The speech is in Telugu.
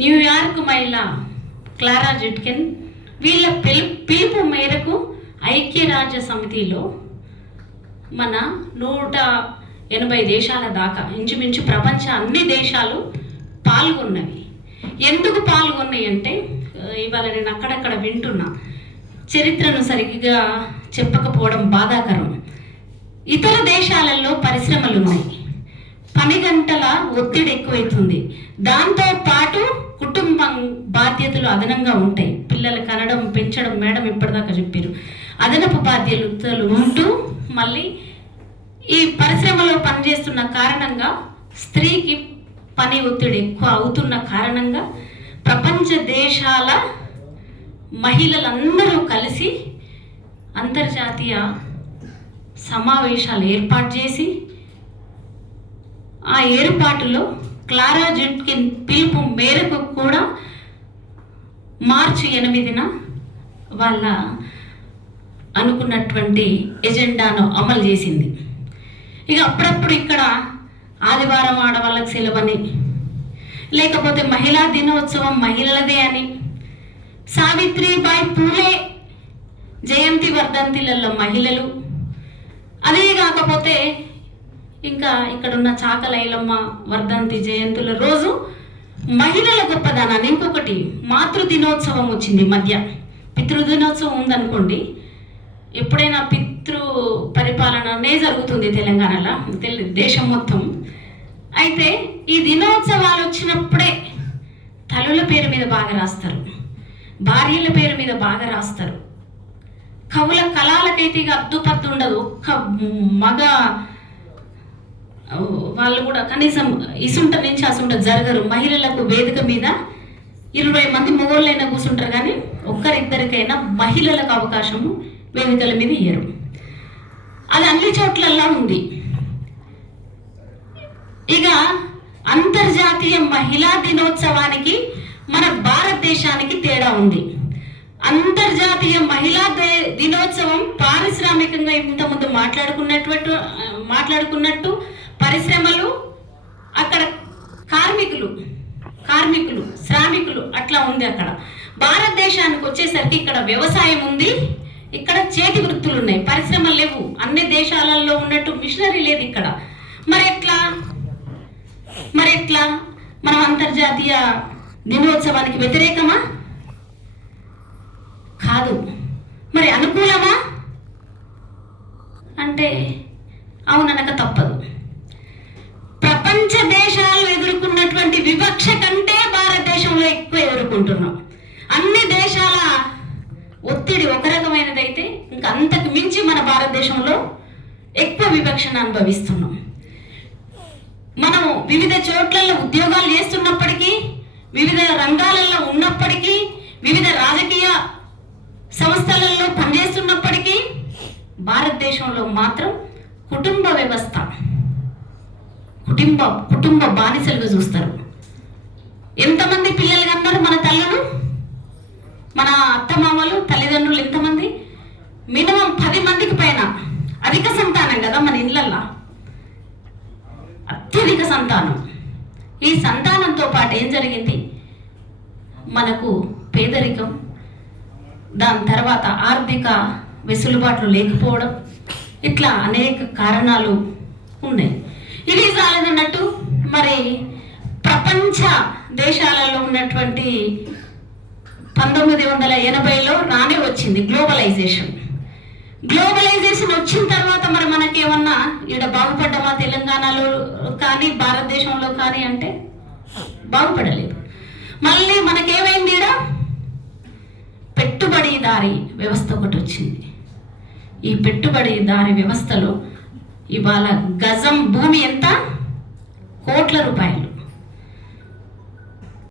న్యూయార్క్ మహిళ క్లారా జిట్కిన్ వీళ్ళ పిలుపు మేరకు ఐక్యరాజ్య సమితిలో మన 180 దేశాల దాకా ఇంచుమించు ప్రపంచ అన్ని దేశాలు పాల్గొన్నవి. ఎందుకు పాల్గొన్నాయి అంటే, ఇవాళ నేను అక్కడక్కడ వింటున్నా, చరిత్రను సరిగ్గా చెప్పకపోవడం బాధాకరం. ఇతర దేశాలలో పరిశ్రమలు ఉన్నాయి, పని గంటల ఒత్తిడి ఎక్కువైతుంది, దాంతో పాటు కుటుంబం బాధ్యతలు అదనంగా ఉంటాయి. పిల్లలు కనడం పెంచడం మేడం ఇప్పటిదాకా చెప్పారు. అదనపు బాధ్యతలు ఉంటూ మళ్ళీ ఈ పరిశ్రమలో పనిచేస్తున్న కారణంగా స్త్రీకి పని ఒత్తిడి ఎక్కువ అవుతున్న కారణంగా ప్రపంచ దేశాల మహిళలందరూ కలిసి అంతర్జాతీయ సమావేశాలు ఏర్పాటు చేసి ఆ ఏర్పాటులో క్లారా జిట్కిన్ పిలుపు మేరకు కూడా మార్చి 8న వాళ్ళ అనుకున్నటువంటి ఎజెండాను అమలు చేసింది. ఇక అప్పుడప్పుడు ఇక్కడ ఆదివారం ఆడవాళ్ళకి సెలవని, లేకపోతే మహిళా దినోత్సవం మహిళలదే అని, సావిత్రిబాయి పూలే జయంతి వర్ధంతిలలో మహిళలు, అదే కాకపోతే ఇంకా ఇక్కడున్న చాకలైలమ్మ వర్ధంతి జయంతుల రోజు మహిళల గొప్పదనాన్ని, ఇంకొకటి మాతృ దినోత్సవం వచ్చింది మధ్య, పితృదినోత్సవం ఉందనుకోండి, ఎప్పుడైనా పితృ పరిపాలననే జరుగుతుంది తెలంగాణలో, దేశం మొత్తం. అయితే ఈ దినోత్సవాలు వచ్చినప్పుడే తల్లుల పేరు మీద బాగా రాస్తారు, భార్యల పేరు మీద బాగా రాస్తారు. కవుల కళాలకైతే ఇక అద్దుపద్దు ఉండదు. ఒక్క మగ వాళ్ళు కూడా కనీసం ఇసుంట నుంచి అసుంట జరగరు. మహిళలకు వేదిక మీద 20 మంది మగోళ్ళైనా కూర్చుంటారు, కానీ ఒక్కరిద్దరికైనా మహిళలకు అవకాశము వేదికల మీద ఇయ్యరు. అది అన్ని చోట్లల్లా ఉంది. ఇక అంతర్జాతీయ మహిళా దినోత్సవానికి మన భారతదేశానికి తేడా ఉంది. అంతర్జాతీయ మహిళా దినోత్సవం పారిశ్రామికంగా ఇంతకుముందు మాట్లాడుకున్నట్టు పరిశ్రమలు, అక్కడ కార్మికులు శ్రామికులు అట్లా ఉంది. అక్కడ భారతదేశానికి వచ్చేసరికి ఇక్కడ వ్యవసాయం ఉంది, ఇక్కడ చేతి వృత్తులు ఉన్నాయి, పరిశ్రమలు లేవు. అన్ని దేశాలలో ఉన్నట్టు మిషనరీ లేదు ఇక్కడ. మరి ఎట్లా మనం అంతర్జాతీయ దినోత్సవానికి వ్యతిరేకమా? కాదు. మరి అనుకూలమా అంటే అవుననక తప్పదు. ప్రపంచ దేశాలు ఎదుర్కొన్నటువంటి వివక్ష కంటే భారతదేశంలో ఎక్కువ ఎదుర్కొంటున్నాం. అన్ని దేశాల ఒత్తిడి ఒక రకమైనదైతే ఇంకా అంతకు మించి మన భారతదేశంలో ఎక్కువ వివక్షను అనుభవిస్తున్నాం. మనం వివిధ చోట్లలో ఉద్యోగాలు చేస్తున్నప్పటికీ, వివిధ రంగాలలో ఉన్నప్పటికీ, వివిధ రాజకీయ సంస్థలలో పనిచేస్తున్నప్పటికీ భారతదేశంలో మాత్రం కుటుంబ వ్యవస్థ కుటుంబ బానిసలుగా చూస్తారు. ఎంతమంది పిల్లలు కన్నారు మన తల్లులు, మన అత్తమామలు, తల్లిదండ్రులు ఎంతమంది? మినిమం 10 మందికి పైన. అధిక సంతానం కదా మన ఇళ్ళల్లో, అత్యధిక సంతానం. ఈ సంతానంతో పాటు ఏం జరిగింది? మనకు పేదరికం, దాని తర్వాత ఆర్థిక వెసులుబాట్లు లేకపోవడం, ఇట్లా అనేక కారణాలు ఉన్నాయి. ఇది చాలదన్నట్టు మరి ప్రపంచ దేశాలలో ఉన్నటువంటి 1980లో రానే వచ్చింది గ్లోబలైజేషన్ వచ్చిన తర్వాత మరి మనకేమన్నా ఇక్కడ బాగుపడ్డామా తెలంగాణలో కానీ భారతదేశంలో కానీ అంటే బాగుపడలేదు. మళ్ళీ మనకేమైంది? ఇక్కడ పెట్టుబడిదారీ వ్యవస్థ ఒకటి వచ్చింది. ఈ పెట్టుబడిదారీ వ్యవస్థలో ఇవాళ గజం భూమి ఎంత? కోట్ల రూపాయలు.